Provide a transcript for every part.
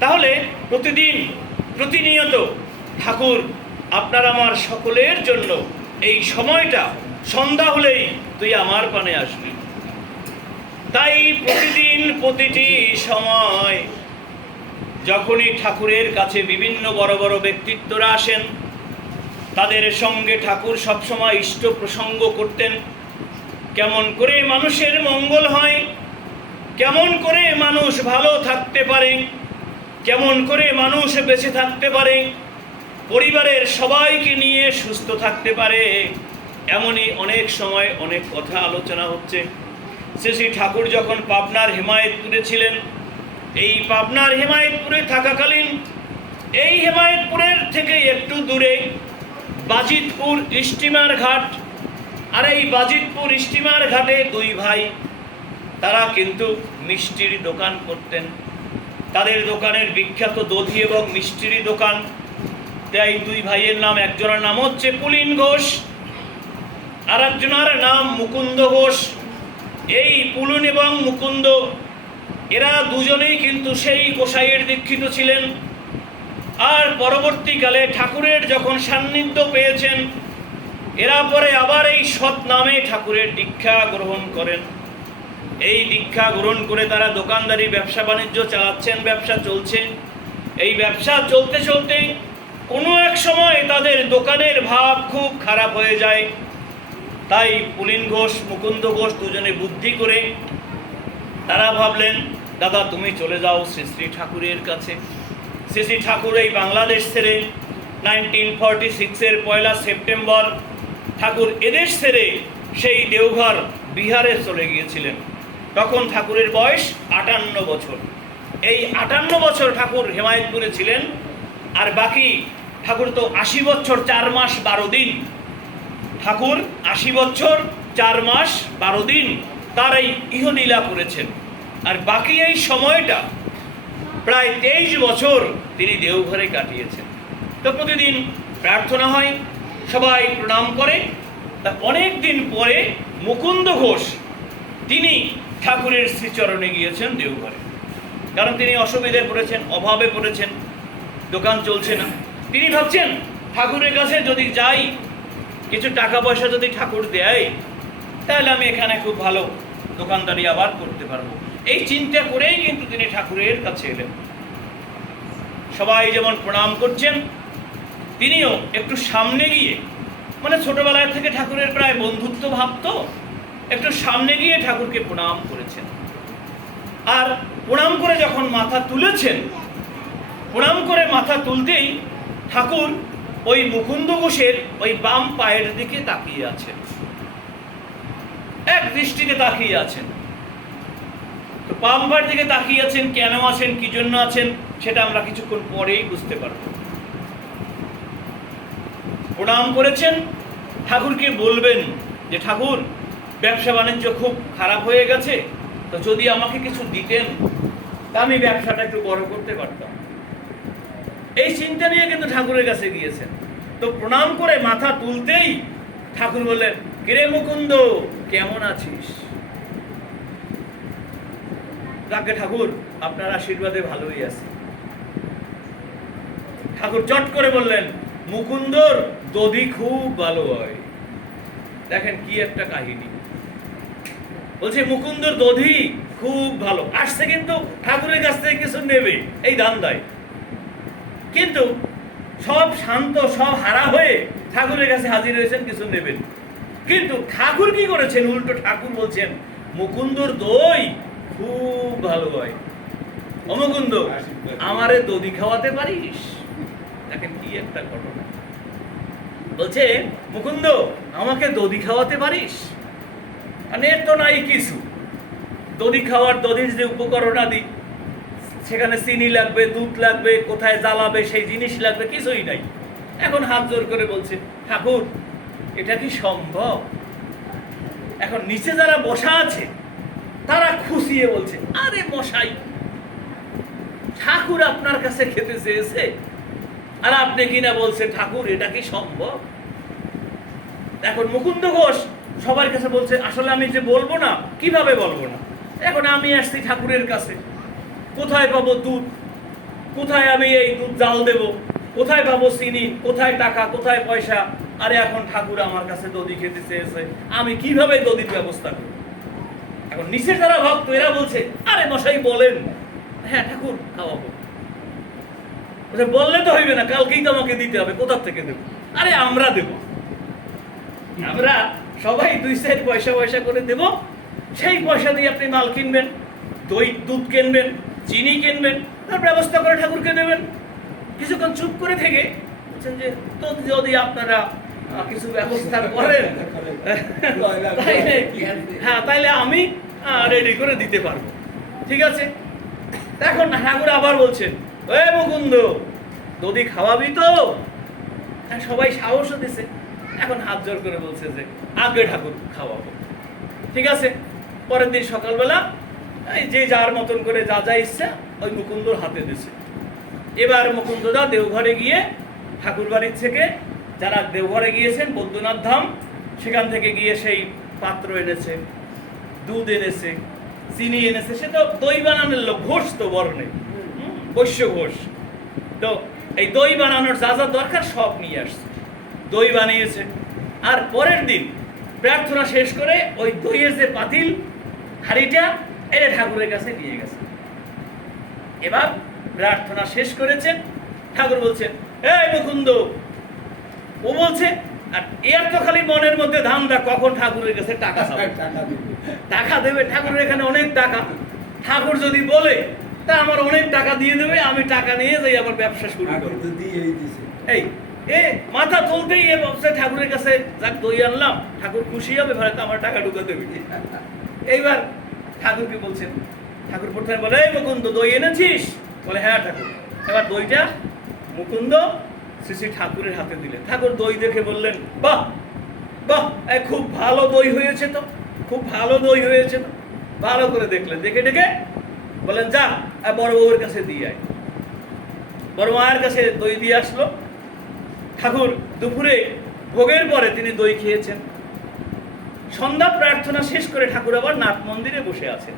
তাহলে প্রতিদিন প্রতিনিয়ত ঠাকুর আপনার আমার সকলের জন্য এই সময়টা সন্ধ্যা হলেই তুই আমার পানে আসবি। তাই প্রতিদিন প্রতিটি সময় যখনই ঠাকুরের কাছে বিভিন্ন বড় বড় ব্যক্তিত্বরা আসেন, তাদের সঙ্গে ঠাকুর সবসময় ইষ্ট প্রসঙ্গ করতেন। কেমন করে মানুষের মঙ্গল হয়, কেমন করে মানুষ ভালো থাকতে পারে, কেমন করে মানুষ বেঁচে থাকতে পারে, পরিবারের সবাইকে নিয়ে সুস্থ থাকতে পারে, এমনই অনেক সময় অনেক কথা আলোচনা হচ্ছে। শ্রী ঠাকুর যখন পাবনার হেমায়েতপুরে ছিলেন, এই পাবনার হেমায়েতপুরে থাকাকালীন এই হেমায়েতপুরের থেকে একটু দূরে বাজিতপুর স্টিমার ঘাট, আর এই বাজিতপুর স্টিমার ঘাটে দুই ভাই, তারা কিন্তু মিষ্টির দোকান করতেন। তাদের দোকানের বিখ্যাত দধি এবং মিষ্টির দোকান। তাই দুই ভাইয়ের নাম, একজনের নাম হচ্ছে পুলিন ঘোষ, আর একজনের নাম মুকুন্দ ঘোষ। এই পুলুন এবং মুকুন্দ এরা দুজনেই কিন্তু সেই গোসাইয়ের দীক্ষিত ছিলেন। আর পরবর্তীকালে ঠাকুরের যখন সান্নিধ্য পেয়েছেন, এরা পরে আবার এই সৎ নামে ঠাকুরের দীক্ষা গ্রহণ করেন। এই দীক্ষা গ্রহণ করে তারা দোকানদারি ব্যবসা বাণিজ্য চালাচ্ছেন, ব্যবসা চলছে। এই ব্যবসা চলতে চলতে কোনো এক সময় তাদের দোকানের ভাব খুব খারাপ হয়ে যায়। তাই পুলিন ঘোষ, মুকুন্দ ঘোষ দুজনে বুদ্ধি করে তারা ভাবলেন, দাদা তুমি চলে যাও শ্রী শ্রী ঠাকুরের কাছে। শ্রী শ্রী ঠাকুর এই বাংলাদেশ ছেড়ে 1946-এর 1 সেপ্টেম্বর ঠাকুর এদেশ ছেড়ে সেই দেওঘর বিহারে চলে গিয়েছিলেন। তখন ঠাকুরের বয়স 58 বছর। এই 58 বছর ঠাকুর হেমায়েতপুরে ছিলেন। আর বাকি ঠাকুর তো 80 বছর 4 মাস 12 দিন। ঠাকুর 80 বছর 4 মাস 12 দিন তার এই ইহলীলা করেছেন। আর বাকি এই সময়টা প্রায় 23 বছর তিনি দেওঘরে কাটিয়েছেন। তো প্রতিদিন প্রার্থনা হয়, সবাই প্রণাম করে। তা অনেক দিন পরে মুকুন্দ ঘোষ তিনি ঠাকুরের শ্রীচরণে গিয়েছেন দেওঘরে। কারণ তিনি অসুবিধায় পড়েছেন, অভাবে পড়েছেন, দোকান চলছে না। তিনি ভাবছেন ঠাকুরের কাছে যদি যাই, কিছু টাকা পয়সা যদি ঠাকুর দেয়, তাহলে আমি এখানে খুব ভালো দোকানদারি আবার করতে পারবো। এই চিন্তা করেই কিন্তু তিনি ঠাকুরের কাছে এলেন। সবাই যেমন প্রণাম করছেন, তিনিও একটু সামনে গিয়ে, মানে ছোটবেলায় থেকে ঠাকুরের প্রায় বন্ধুত্ব ভাব, তো একটু সামনে গিয়ে ঠাকুরকে প্রণাম করেছেন। আর প্রণাম করে যখন মাথা তুলেছেন, প্রণাম করে মাথা তুলতেই ঠাকুর ওই মুকুন্দ ঘোষের ওই বাম পায়ের দিকে তাকিয়ে আছেন, এক দৃষ্টিতে তাকিয়ে আছেন। তো বাম পায়ের দিকে তাকিয়ে আছেন, কেন আছেন, কি জন্য আছেন, সেটা আমরা কিছুক্ষণ পরেই বুঝতে পারব। প্রণাম করেছেন, ঠাকুরকে বলবেন যে ঠাকুর ব্যবসা বাণিজ্য খুব খারাপ হয়ে গেছে, তো যদি আমাকে কিছু দিতেন তা আমি ব্যবসাটা একটু বড় করতে পারতাম। এই চিন্তা নিয়ে কিন্তু ঠাকুরের কাছে গিয়েছেন। তো প্রণাম করে মাথা তুলতেই ঠাকুর বললেন, কিরে মুকুন্দ কেমন আছিস? তাকে ঠাকুর আপনার আশীর্বাদে ভালোই আছে। ঠাকুর চট করে বললেন, মুকুন্দর দধি খুব ভালো হয়। দেখেন কি একটা কাহিনী, বলছে মুকুন্দর দধি খুব ভালো। আসছে কিন্তু ঠাকুরের কাছ থেকে কিছু নেবে, এই ধান্দায়। কিন্তু সব শান্ত, সব হারা হয়ে ঠাকুরের কাছে হাজির হয়েছেন, কিছু নেবেন। কিন্তু ঠাকুর কি করেছেন, উল্টো ঠাকুর বলছেন, মুকুন্দর দই খুব ভালো হয়। ও মুকুন্দ, আমারে দধি খাওয়াতে পারিস? দেখেন কি একটা ঘটনা। বলছে, মুকুন্দ আমাকে দধি খাওয়াতে পারিস? মানে এর তো নাই কিছু। দধি খাওয়ার, দধির যে উপকরণ আদি, সেখানে চিনি লাগবে, দুধ লাগবে, কোথায় জ্বালাবে সেই জিনিস লাগবে, কিছুই নাই। এখন হাত জোর করে বলছে, ঠাকুর এটা কি সম্ভব? এখন নিচে যারা বসা আছে তারা খুশিয়ে বলছে, আরে মশাই, ঠাকুর আপনার কাছে খেতে চেয়েছে আর আপনি কিনা বলছেন ঠাকুর এটা কি সম্ভব? এখন মুকুন্দ ঘোষ সবার কাছে বলছে, আসলে আমি যে বলবো না, কিভাবে বলবো না, এখন আমি আসছি ঠাকুরের কাছে, কোথায় পাবো দুধ, কোথায় আমি এই দুধ জাল দেব, কোথায় পাবো চিনি, কোথায় টাকা, কোথায় পয়সা। আরে এখন ঠাকুর আমার কাছে দধি খেতে চেয়েছে, আমি কিভাবে দধির ব্যবস্থা করব? এখন নিচের যারা ভক্ত এরা বলছে, আরে মশাই বলেন, হ্যাঁ ঠাকুর খাওয়াবো। বললে তো হইবে না, কালকেই তো আমাকে দিতে হবে, কোথা থেকে দেবো? আরে আমরা দেব, আমরা সবাই 2-4 পয়সা পয়সা করে দেব, সেই পয়সা দিয়ে আপনি মাল কিনবেন, দই দুধ কিনবেন, চিনি কিনবেন, তার ব্যবস্থা করে ঠাকুরকে দেবেন। কিছুক্ষণ চুপ করে থেকে বলছেন যে তো যদি আপনারা কিছু ব্যবস্থা করেন হ্যাঁ তাইলে আমি রেডি করে দিতে পারবো, ঠিক আছে। এখন ঠাকুর আবার বলছেন, এ মুকুন্দ দধি খাওয়াবি তো? সবাই সাহসও দিছে, এখন হাত জোর করে বলছে যে আগে ঠাকুর খাওয়াবো, ঠিক আছে। পরের দিন সকালবেলা এই যে যার মতন করে যা যা ইচ্ছা ওই মুকুন্দর হাতে দিছে। এবার মুকুন্দদা দেওঘরে গিয়ে ঠাকুর বাড়ির থেকে, যারা দেওঘরে গিয়েছেন বৈদ্যনাথ ধাম, সেখান থেকে গিয়ে সেই পাত্র এনেছে, দুধ এনেছে, চিনি এনেছে। সে তো দই বানানোর লোক, ঘোষ তো বর্ণে, বৈশ্য ঘোষ। তো এই দই বানানোর যা যা দরকার সব নিয়ে আসছে, দই বানিয়েছে। আর পরের দিন প্রার্থনা শেষ করে ওই দইয়ের যে পাতিল হাঁড়িটা এনে ঠাকুরের কাছে নিয়ে গেছে। এবার প্রার্থনা শেষ করেছেন, ঠাকুর বলছেন, এই মুকুন্দ, ও বলছে আর এর তো খালি মনের মধ্যে ধান্দা কখন ঠাকুরের কাছে টাকা টাকা দেবে। ঠাকুরের এখানে অনেক টাকা, ঠাকুর যদি বলে তা আমার অনেক টাকা দিয়ে দেবে, আমি টাকা নিয়ে যাই আবার ব্যবসা শুরু করব। এই এ মাথা তুলতেই এ ব্যবসা ঠাকুরের কাছে যাক দই আনলাম, ঠাকুর খুশি হবে, ভালো আমার টাকা ঢুকে দেবে। এইবার ঠাকুরকে বলছেন, ঠাকুর প্রথমে বলে, এই মুকুন্দ দই এনেছিস? বলে হ্যাঁ ঠাকুর। এবার দইটা মুকুন্দ শ্রী ঠাকুরের হাতে দিলেন। ঠাকুর দই দেখে বললেন, বাহ বাহ, খুব ভালো দই হয়েছে তো, খুব ভালো দই হয়েছে তো। ভালো করে দেখলেন, দেখে ডেকে বলেন, যা বড় বউয়ের কাছে দিয়ে আয়। বড় মায়ের কাছে দই দিয়ে আসলো। ঠাকুর দুপুরে ভোগের পরে তিনি দই খেয়েছেন। সন্ধ্যা প্রার্থনা শেষ করে ঠাকুর আবার নাট মন্দিরে বসে আছেন।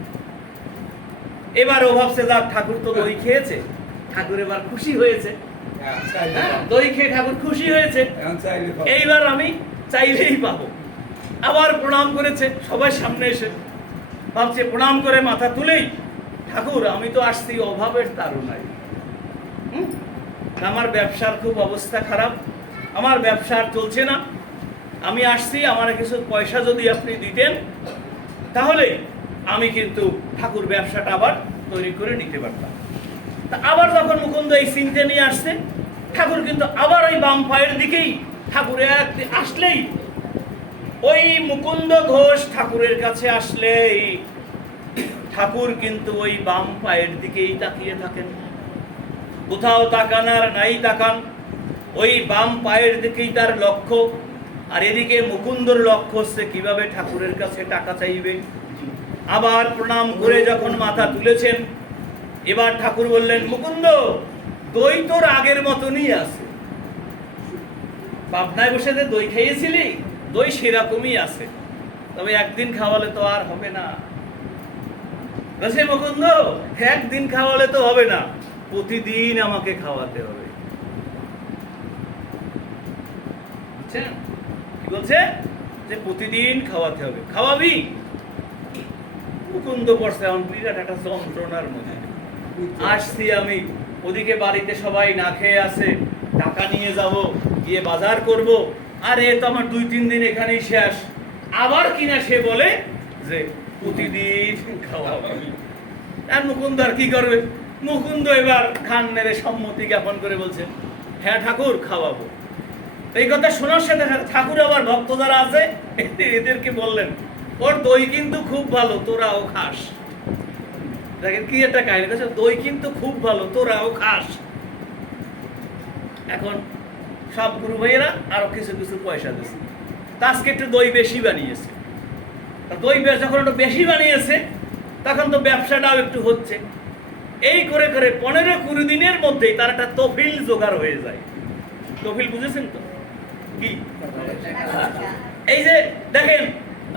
এবার ও ভাবছে, যাক ঠাকুর তো দই খেয়েছে, ঠাকুর এবার খুশি হয়েছে, দই খেয়ে ঠাকুর খুশি হয়েছে, এইবার আমি চাইলেই পাবো। আবার প্রণাম করেছে সবাই সামনে এসে, ভাবছে প্রণাম করে মাথা তুলেই, ঠাকুর আমি তো আসছি অভাবের তাড়নায়, আমার ব্যবসার খুব অবস্থা খারাপ, আমার ব্যবসা চলছে না, আমি আসছি, আমার কিছু পয়সা যদি আপনি দিতেন তাহলে আমি কিন্তু ঠাকুর ব্যবসাটা আবার তৈরি করে নিতে পারতাম। তা আবার যখন মুকুন্দ এই চিন্তা নিয়ে আসছে, ঠাকুর কিন্তু আবার ওই বাম পায়ের দিকেই, ঠাকুর আসলেই ওই মুকুন্দ ঘোষ ঠাকুরের কাছে আসলেই ঠাকুর কিন্তু ওই বাম পায়ের দিকেই তাকিয়ে থাকেন, কোথাও তাকান আর নাই তাকান, ওই বাম পায়ের দিকেই তার লক্ষ্য। আর এদিকে মুকুন্দর লক্ষ্য হচ্ছে কিভাবে ঠাকুরের কাছে টাকা চাইবে। আবার প্রণাম করে যখন মাথা তুলেছেন, এবার ঠাকুর বললেন, মুকুন্দ দই তোর আগের মতনই আছে, পাবনায় বসে যে দই খেয়েছিলি দই সেরকমই আছে, তবে একদিন খাওয়ালে তো আর হবে না। বলছে, মুকুন্দ একদিন খাওয়ালে তো হবে না, প্রতিদিন আমাকে খাওয়াতে হবে। বুঝছেন কি বলছে? যে প্রতিদিন খাওয়াতে হবে। খাওয়াবি? মুকুন্দ পড়ছে এখন বিরাট একটা যন্ত্রণার মধ্যে। আসছি আমি, ওদিকে বাড়িতে সবাই না খেয়ে আছে, টাকা নিয়ে যাব, গিয়ে বাজার করব, আর এ তো আমার 2-3 দিন এখানেই শেষ। আবার কিনা সে বলে যে প্রতিদিন খাওয়াবি। আর মুকুন্দ আর কি করবে? মুকুন্দ এবার খান নেড়ে সম্মতি জ্ঞাপন করে বলছে, হ্যাঁ ঠাকুর খাওয়াবো। এই কথা শোনার সাথে সাথে ঠাকুর আবার ভক্ত যারা আছে এদেরকে বললেন, ওর দই কিন্তু খুব ভালো, তোরাও খাস। দেখেন কি একটা কাহিনী, দই কিন্তু খুব ভালো, তোরাও খাস। এখন সব গুরু ভাইয়েরা আরো কিছু কিছু পয়সা দিচ্ছে, আজকে একটু দই বেশি বানিয়েছে। দই যখন একটু বেশি বানিয়েছে তখন তো ব্যবসাটাও একটু হচ্ছে। এই করে করে 15-20 দিনের মধ্যেই তার একটা তফিল জোগাড় হয়ে যায়। তফিল বুঝেছেন তো কি? এই যে দেখেন,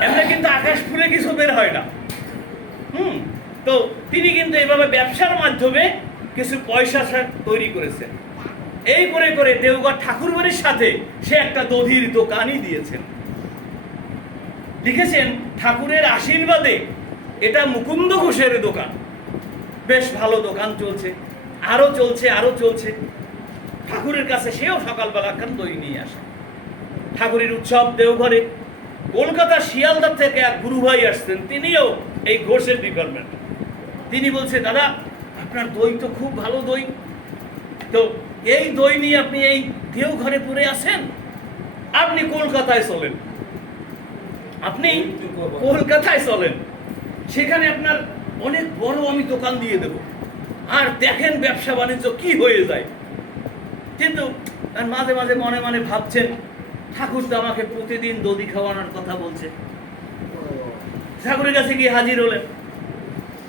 এমনি কিন্তু আকাশ ফুলে কিছু বের হয় না। তো তিনি কিন্তু এইভাবে ব্যবসার মাধ্যমে কিছু পয়সা তৈরি করেছেন। এই করে করে দেওঘর ঠাকুরবাড়ির সাথে সে একটা দধির দোকানই দিয়েছেন। লিখেছেন ঠাকুরের আশীর্বাদে এটা মুকুন্দ ঘোষের দোকান। বেশ ভালো দোকান চলছে, আরো চলছে, আরো চলছে। ঠাকুরের কাছে সেও সকালবেলা একখান দই নিয়ে আসে। ঠাকুরের উৎসব দেওঘরে। কলকাতা শিয়ালদা থেকে এক গুরু ভাই আসছেন, তিনিও এই ঘোষের ডিপার্টমেন্ট। তিনি বলছে, দাদা আপনার দই তো খুব ভালো দই, তো এই দই নিয়ে আপনি এই দেওঘরে পড়ে আসেন, আপনি কলকাতায় চলেন, আপনি কলকাতায় চলেন, সেখানে আপনার অনেক বড় আমি দোকান দিয়ে দেব, আর দেখেন ব্যবসা বাণিজ্য কি হয়ে যায়। কিন্তু মাঝে মাঝে মনে মনে ভাবছেন, ঠাকুর তো আমাকে প্রতিদিন দধি খাওয়ানোর কথা বলছে। ঠাকুরের কাছে গিয়ে হাজির হলেন,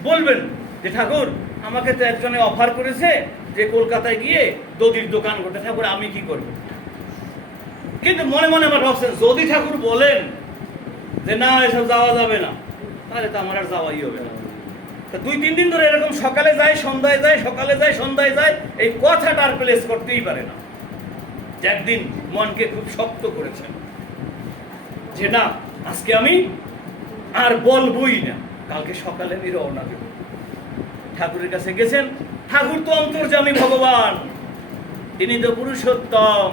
বলবেন যে ঠাকুর আমাকে তো একজনে অফার করেছে যে কলকাতায় গিয়ে দধির দোকান করতে। ঠাকুর আমি কি করব? কিন্তু মনে মনে আমার ভাবছেন, যদি ঠাকুর বলেন যে না এসব যাওয়া যাবে না, তাহলে তো আমার আর যাওয়াই হবে না। 2-3 দিন ধরে এরকম সকালে যায় সন্ধ্যায় যায়, সকালে যায় সন্ধ্যায় যায়, এই কথাটা আর প্লেস করতেই পারে না। একদিন মনকে খুব শক্ত করেছেন যে না, আজকে আমি আর বলবই না, কালকে সকালে আমি রওনা দেব। ঠাকুরের কাছে গেছেন। ঠাকুর তো অন্তর্যামী ভগবান, তিনি তো পুরুষোত্তম,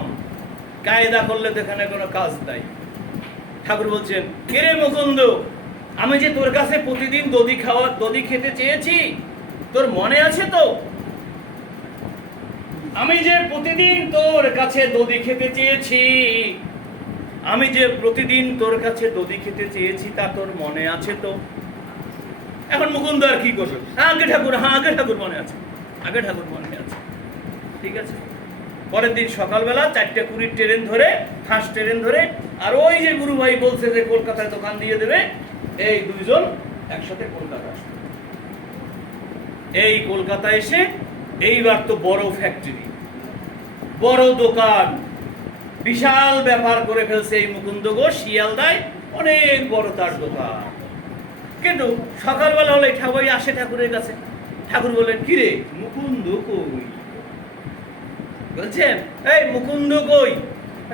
কায়দা করলে তো এখানে কোনো কাজ নাই। ঠাকুর বলছেন, কে রে মুকুন্দ, আমি যে তোর কাছে প্রতিদিন দধি খেতে চেয়েছি, তোর মনে আছে তো? আমি যে প্রতিদিন তোর কাছে দধি খেতে চেয়েছি, আমি যে প্রতিদিন তোর কাছে দধি খেতে চেয়েছি, তা তোর মনে আছে তো? এখন মুকুন্দ আর কি করবে? আগে ঠাকুর, হ্যাঁ আগে ঠাকুর মনে আছে, আগে ঠাকুর মনে আছে। ঠিক আছে। পরের দিন সকালবেলা 4:20 ট্রেন ধরে, ফার্স্ট ট্রেন ধরে, আর ওই যে গুরু ভাই বলছে যে কলকাতায় দোকান দিয়ে দেবে, এই দুইজন একসাথে কলকাতা আসবে। এই কলকাতা এসে এইবার তো বড় ফ্যাক্টরি, বড় দোকান, বিশাল ব্যাপার করে ফেলছে এই মুকুন্দ ঘোষ। শিয়ালদায় অনেক বড় তার দোকান। কিন্তু সকালবেলা হলে ঠাকুর আসে ঠাকুরের কাছে। ঠাকুর বললেন, কিরে মুকুন্দ কই? বলছেন, এই মুকুন্দ কই?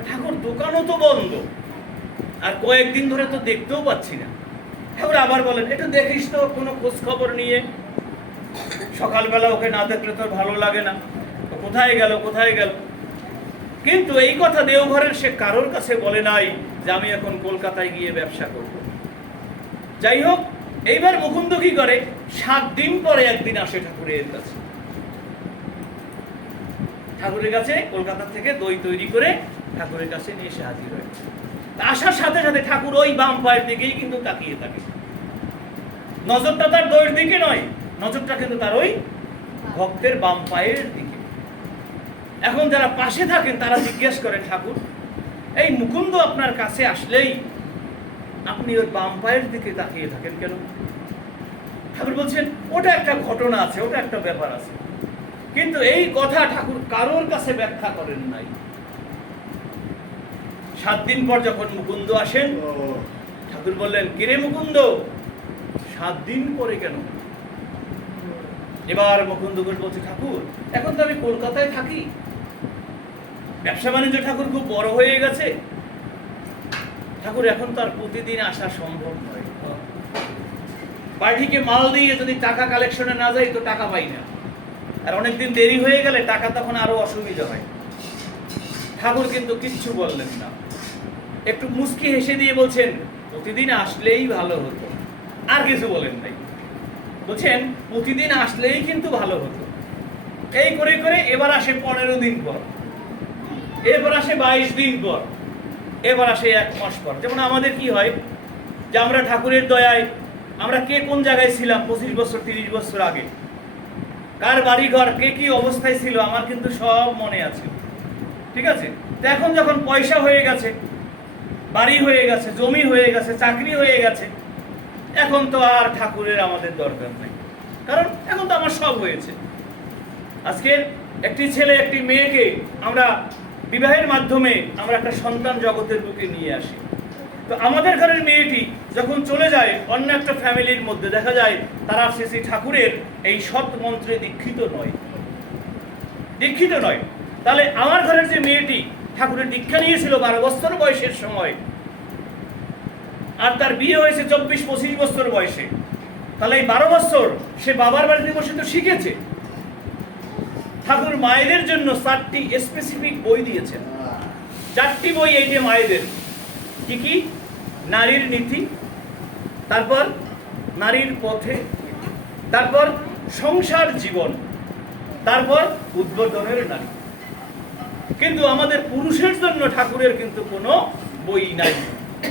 ঠাকুর দোকানও তো বন্ধ, আর কয়েকদিন ধরে তো দেখতেও পাচ্ছি না। ঠাকুর আবার বলেন, একটু দেখিস তো কোনো খোঁজ খবর নিয়ে, সকালবেলা ওকে না দেখলে তো ভালো লাগে না, কোথায় গেল কোথায় গেল। কিন্তু এই কথা দেওঘরের সে কারোর কাছে বলে নাই যে আমি এখন কলকাতায় গিয়ে ব্যবসা করব। যাই হোক, এইবার মুকুন্দ কি করে, 7 দিন পরে একদিন আসে ঠাকুরের কাছে। ঠাকুরের কাছে কলকাতা থেকে দই তৈরি করে ঠাকুরের কাছে নিয়ে এসে হাজির হয়। আসার সাথে সাথে ঠাকুর ওই বাম পায়ের দিকেই কিন্তু তাকিয়ে থাকে। নজরটা তার দইয়ের দিকে নয়, নজরটা কিন্তু তার ওই ভক্তের বাম পায়ের দিকে। এখন যারা পাশে থাকেন তারা জিজ্ঞেস করে, ঠাকুর এই মুকুন্দ আপনার কাছে আসলেই আপনি ওর বাম পায়ের দিকে তাকিয়ে থাকেন কেন? ঠাকুর বলছেন, ওটা একটা ঘটনা আছে, ওটা একটা ব্যাপার আছে। কিন্তু এই কথা ঠাকুর কারোর কাছে ব্যাখ্যা করেন নাই। 7 দিন পর যখন মুকুন্দ আসেন, ঠাকুর বললেন, কিরে মুকুন্দ 7 দিন পরে কেন? এবার মুকুন্দ ঘোষ বলছে, ঠাকুর এখন তো আমি কলকাতায় থাকি, ব্যবসা বাণিজ্য ঠাকুর খুব বড় হয়ে গেছে, ঠাকুর এখন তো আর প্রতিদিন আসা সম্ভব নয়। পার্টিকে মাল দিয়ে যদি টাকা কালেকশনে না যাই তো টাকা পাই না, আর অনেকদিন দেরি হয়ে গেলে টাকা তখন আরো অসুবিধা হয়। ঠাকুর কিন্তু কিচ্ছু বললেন না, একটু মুস্কি হেসে দিয়ে বলছেন, প্রতিদিন আসলেই ভালো হতো। আর কিছু বলেন নাই, বলছেন প্রতিদিন আসলেই কিন্তু ভালো হতো। এই করে করে এবার আসে 15 দিন পর, এরপর আসে 22 দিন পর, এবার আসে 1 মাস পর। যেমন আমাদের কি হয় যে আমরা ঠাকুরের দয়ায় আমরা কে কোন জায়গায় ছিলাম 25 বছর 30 বছর আগে, কার বাড়ি ঘর কে কি অবস্থায় ছিল আমার কিন্তু সব মনে আছে। ঠিক আছে। তো এখন যখন পয়সা হয়ে গেছে, বাড়ি হয়ে গেছে, জমি হয়ে গেছে, চাকরি হয়ে গেছে, এখন তো আর ঠাকুরের আমাদের দরকার নেই, কারণ এখন তো আমার সব হয়েছে। আজকে একটি ছেলে একটি মেয়েকে আমরা বিবাহের মাধ্যমে আমরা একটা সন্তান জগতের বুকে নিয়ে আসি। তো আমাদের ঘরের মেয়েটি যখন চলে যায় অন্য একটা ফ্যামিলির মধ্যে, দেখা যায় তারা শ্রী ঠাকুরের এই সৎ মন্ত্রে দীক্ষিত নয়, দীক্ষিত নয়। তাহলে আমার ঘরের যে মেয়েটি ঠাকুরের দীক্ষা নিয়েছিল 12 বছর বয়সের সময়, আর তার বিয়ে হয়েছে 24-25 বছর বয়সে, তাহলে এই 12 বছর সে বাবার বাড়িতে বসে তো শিখেছে। ঠাকুর মায়েদের জন্য 4টি স্পেসিফিক বই দিয়েছেন। 4টি বই এই যে মায়েদের, কি কি? নারীর নীতি, তারপর নারীর পথে, তারপর সংসার জীবন, তারপর উদ্বোধনের নারী। কিন্তু আমাদের পুরুষের জন্য ঠাকুরের কিন্তু কোনো বই নাই।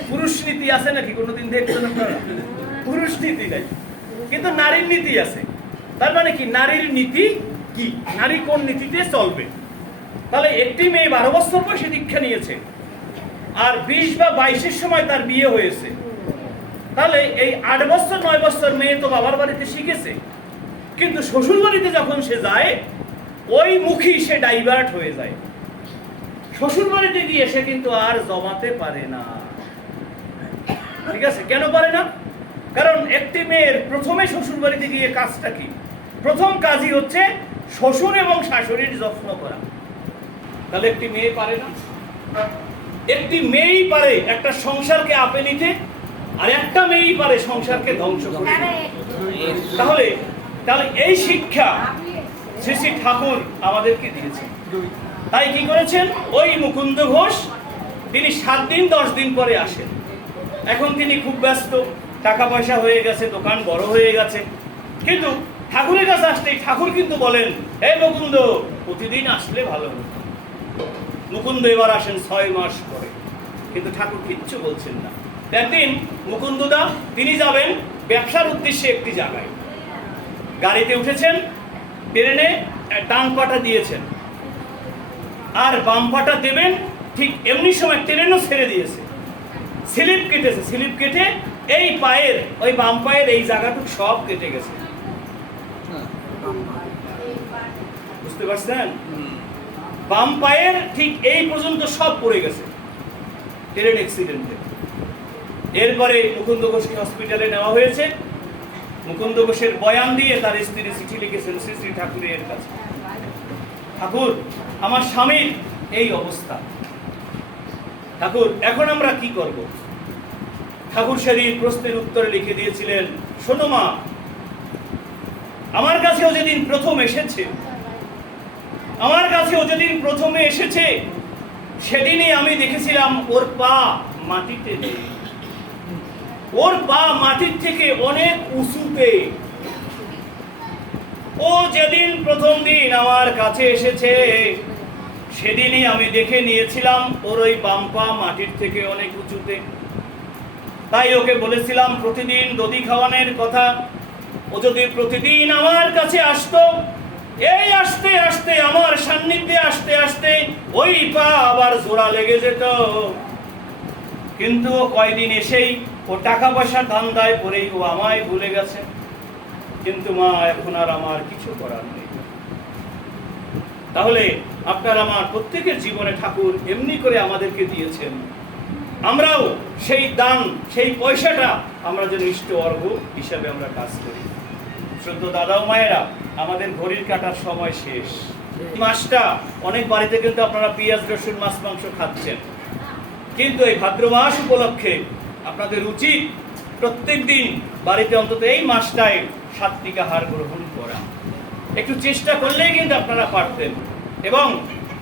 পুরুষ নীতি আছে নাকি? কোনোদিন দেখছেন আপনারা? পুরুষ নীতি নাই, কিন্তু নারীর নীতি আছে। তার মানে কি? নারীর নীতি কি? নারী কোন নীতিতে চলবে? তাহলে একটি মেয়ে 12 বছর বয়সে দীক্ষা নিয়েছে, আর 20 বা 22-এর সময় তার বিয়ে হয়েছে। তাহলে এই 8 বছর 9 বছর মেয়ে তো বাবার বাড়িতে শিখেছে, কিন্তু শ্বশুর বাড়িতে যখন সে যায় ওই মুখী সে ডাইভার্ট হয়ে যায়। শ্বশুর বাড়িতে গিয়ে সে কিন্তু আর জমাতে পারে না। ঠিক আছে? কেন পারে না? কারণ একটি মেয়ের প্রথমে শ্বশুর বাড়িতে গিয়ে কাজটা কি? প্রথম কাজই হচ্ছে শ্বশুর এবং শাশুড়ির যত্ন করা। তাহলে একটি মেয়ে পারে না? একটি মেয়েই পারে একটা সংসারকে আপে নিতে, আর একটা মেয়েই পারে সংসারকে ধ্বংস করে দিতে। তাহলে তাহলে এই শিক্ষা শ্রী শ্রী ঠাকুর আমাদেরকে দিয়েছেন। তাই কি করেছেন? ওই মুকুন্দ ঘোষ তিনি 7 দিন 10 দিন পরে আসেন। এখন তিনি খুব ব্যস্ত, টাকা পয়সা হয়ে গেছে, দোকান বড় হয়ে গেছে, কিন্তু ঠাকুরের কাছে আসলেই ঠাকুর কিন্তু বলেন, হে মুকুন্দ, প্রতিদিন আসলে ভালো হতো। মুকুন্দ এবার আসেন 6 মাস পরে, কিন্তু ঠাকুর কিচ্ছু বলছেন না। একদিন মুকুন্দদা তিনি যাবেন ব্যবসার উদ্দেশ্যে একটি জায়গায়, গাড়িতে উঠেছেন, ট্রেনে ডান পাটা দিয়েছেন, আর বাম পাটা দেবেন, ঠিক এমনি সময় ট্রেনও ছেড়ে দিয়েছে, স্লিপ কেটেছে। স্লিপ কেটে এই পায়ের, ওই বাম পায়ের এই জায়গাটুকু সব কেটে গেছে। বুঝতে পারছেন? বাম পায়ের ঠিক এই পর্যন্ত সব পড়ে গেছে ট্রেন অ্যাক্সিডেন্টে। এরপরে মুকুন্দ ঘোষকে হসপিটালে নেওয়া হয়েছে। মুকুন্দ ঘোষের বয়ান দিয়ে তার স্ত্রী চিঠি লিখেছেন শ্রী শ্রী ঠাকুরের কাছে, ঠাকুর, আমার স্বামীর এই অবস্থা, ঠাকুর এখন আমরা কি করব? ঠাকুর সেদিন প্রশ্নের উত্তরে লিখে দিয়েছিলেন, শোনো মা, আমার কাছেও যেদিন প্রথম এসেছে, আমার কাছেও যেদিন প্রথমে এসেছে, সেদিনই আমি দেখেছিলাম ওর পা মাটিতে নেই, ওর পা মাটির থেকে অনেক উঁচুতে। ও যেদিন প্রথম দিন আমার কাছে এসেছে, সেদিনই আমি দেখে নিয়েছিলাম ওর ওই বাম পা মাটির থেকে অনেক উঁচুতে। তাই ওকে বলেছিলাম প্রতিদিন দধি খাওয়ানোর কথা। ও যদি প্রতিদিন আমার কাছে আসতো, এই আসতে আসতে আমার সান্নিধ্যে আসতে আসতে ওই পা আবার জোড়া লেগে যেত। কিন্তু ও কয়দিন এসেই ও টাকা পয়সার ধান্দায় পড়েই ও আমায় ভুলে গেছে। কিন্তু মা, এখন আর আমার কিছু করার নেই। তাহলে আপনার আমার প্রত্যেকের জীবনে ঠাকুর এমনি করে আমাদেরকে দিয়েছেন, আমরাও সেই দান, সেই পয়সাটা আমরা যেন ইষ্ট অর্ঘ হিসাবে আমরা কাজ করি। শ্রদ্ধেয় দাদা ও মায়েরা, আমাদের ঘড়ির কাটার সময় শেষ। মাসটা অনেক বাড়িতে কিন্তু আপনারা পেঁয়াজ রসুন মাছ মাংস খাচ্ছেন, কিন্তু এই ভাদ্র মাস উপলক্ষে আপনাদের উচিত প্রত্যেক দিন বাড়িতে অন্তত এই মাসটায় সাত্বিক আহার গ্রহণ করা। একটু চেষ্টা করলেই কিন্তু আপনারা পারতেন, এবং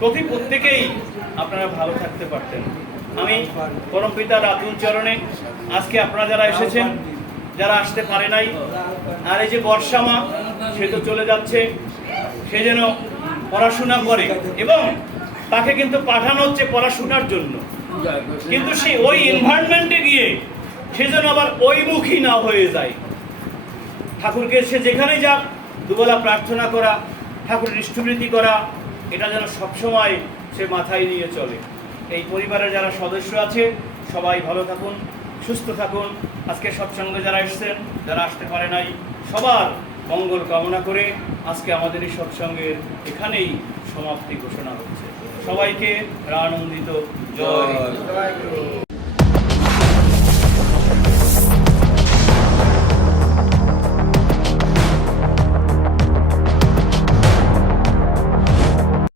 প্রত্যেকেই আপনারা ভালো থাকতে পারতেন। আমি পরমপিতার আতুল চরণে আজকে আপনারা যারা এসেছেন, যারা আসতে পারে নাই, আর এই যে বর্ষা মা, সে তো চলে যাচ্ছে, সে যেন পড়াশোনা করে, এবং তাকে কিন্তু পাঠানো হচ্ছে পড়াশোনার জন্য, কিন্তু সে ওই এনভায়রনমেন্টে গিয়ে সে যেন আবার ওইমুখী না হয়ে যায়। ঠাকুরকে সে যেখানে যাক দুবেলা প্রার্থনা করা, ঠাকুরের ইষ্টবৃত্তি করা, এটা যেন সবসময় সে মাথায় নিয়ে চলে। এই পরিবারের যারা সদস্য আছে সবাই ভালো থাকুন, সুস্থ থাকুন। আজকে সৎসঙ্গে যারা এসেছেন, যারা আসতে পারে নাই, সবার মঙ্গল কামনা করে আজকে আমাদের এই সৎসঙ্গের এখানেই সমাপ্তি ঘোষণা হচ্ছে। সবাইকে আনন্দিত জয়।